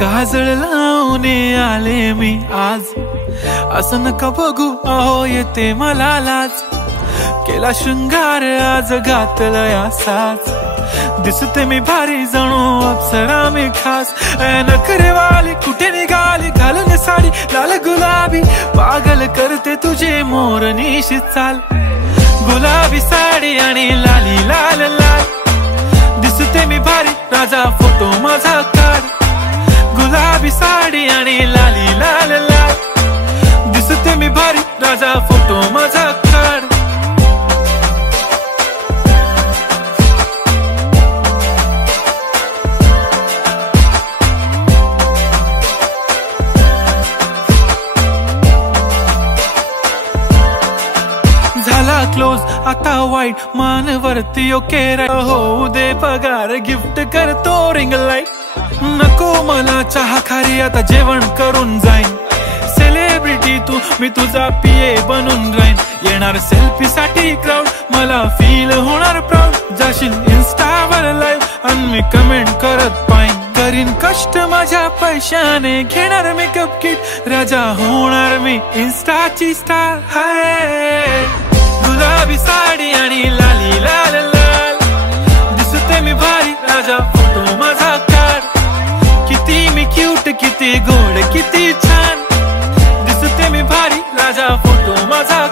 काजळ लावून आले मी आज, असं नका बघू अहो येते मला लाज. केला शृंगार आज घातला साज, दिसते मी भारी जणू अप्सरा मी खास. नखरेवाली कुठे निघाली घालून साडी लाल गुलाबी, पागल करते तुझे मोरनीशी चाल. गुलाबी साडी आणि लाली लाल लाल, दिसते मी भारी राजा फोटो माझा काढ. गुलाबी साडी आणि लाली लाल लाल, दिसते मी भारी राजा फोटो माझा काढ. झाला क्लोज आता वाईट मानवरती ओके होऊ दे पगार, गिफ्ट करतो रिंग लाईट. नको मला चहा खारी आता जेवण करून जाईन. सेलिब्रिटी तू मी तुझा पिये बनून राहीन. येणार सेल्फी साठी क्राऊड मला फील होणार प्राऊड. जाशील इन्स्टावर लाईव्ह आणि मी कमेंट करत पाईन. करीन कष्ट माझ्या पैशाने घेणार मेकअप किट, राजा होणार मी इन्स्टाची स्टार. हाय गुलाबी साडी आणि लाली लाल लाल, दिसते मी भारी राजा फोटो माझा काढ. किती मी क्यूट किती गोड किती छान, दिसते मी भारी राजा फोटो माझा.